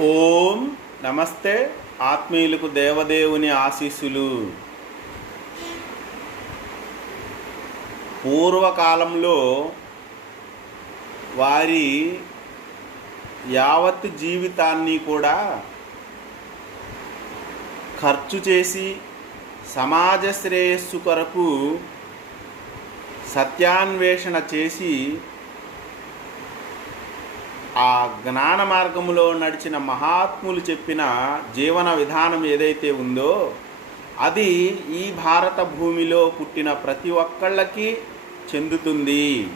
ఓం నమస్తే. ఆత్మీయులకు దేవదేవుని ఆశీస్సులు. పూర్వకాలంలో వారి యావత్ జీవితాన్ని కూడా ఖర్చు చేసి సమాజ శ్రేయస్సు కొరకు సత్యాన్వేషణ చేసి ఆ జ్ఞాన మార్గములో నడిచిన మహాత్ములు చెప్పిన జీవన విధానం ఏదైతే ఉందో అది ఈ భారత భూమిలో పుట్టిన ప్రతి ఒక్కళ్ళకి చెందుతుంది.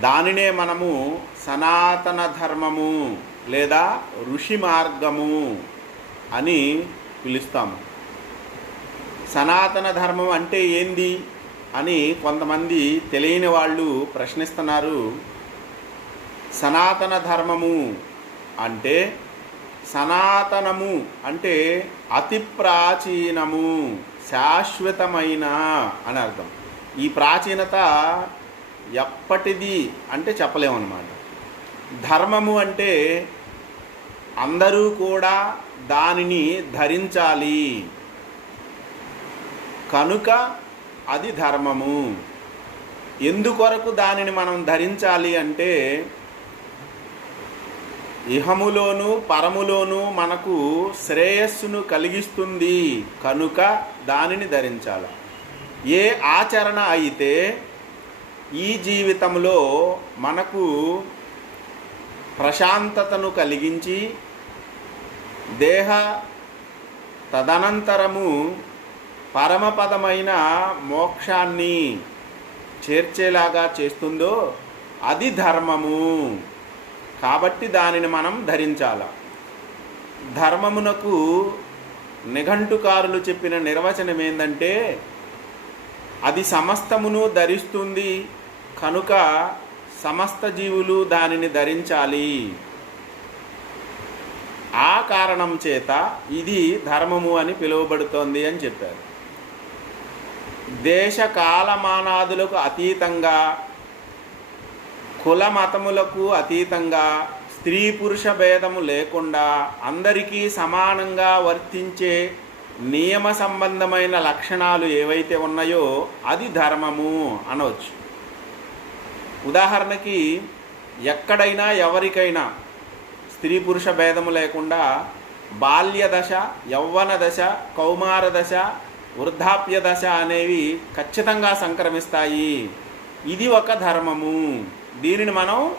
దానినే మనము సనాతన ధర్మము లేదా ఋషి మార్గము అని పిలుస్తాము. సనాతన ధర్మం అంటే ఏంది అని కొంతమంది తెలియని వాళ్ళు ప్రశ్నిస్తున్నారు. సనాతన ధర్మము అంటే సనాతనము అంటే అతి ప్రాచీనము, శాశ్వతమైన అని అర్థం. ఈ ప్రాచీనత ఎప్పటిది అంటే చెప్పలేమన్నమాట. ధర్మము అంటే అందరూ కూడా దానిని ధరించాలి కనుక అది ధర్మము. ఎందుకొరకు దానిని మనం ధరించాలి అంటే ఇహములోను పరములోను మనకు శ్రేయస్సును కలిగిస్తుంది కనుక దానిని ధరించాలి. ఏ ఆచరణ అయితే ఈ జీవితంలో మనకు ప్రశాంతతను కలిగించి దేహ తదనంతరము పరమపదమైన మోక్షాన్ని చేర్చేలాగా చేస్తుందో అది ధర్మము. కాబట్టి దానిని మనం ధరించాల. ధర్మమునకు నిఘంటుకారులు చెప్పిన నిర్వచనం ఏంటంటే అది సమస్తమును ధరిస్తుంది కనుక సమస్త జీవులు దానిని ధరించాలి. ఆ కారణం చేత ఇది ధర్మము అని పిలువబడుతోంది అని చెప్పారు. దేశ కాలమానాదులకు అతీతంగా, కుల మతములకు అతీతంగా, స్త్రీ పురుష భేదము లేకుండా అందరికీ సమానంగా వర్తించే నియమ సంబంధమైన లక్షణాలు ఏవైతే ఉన్నాయో అది ధర్మము అనవచ్చు. ఉదాహరణకి ఎక్కడైనా ఎవరికైనా స్త్రీ పురుష భేదము లేకుండా బాల్య దశ, యౌవన దశ, కౌమార దశ, వృద్ధాప్య దశ అనేవి ఖచ్చితంగా సంక్రమిస్తాయి. ఇది ఒక ధర్మము. దీనిని మనం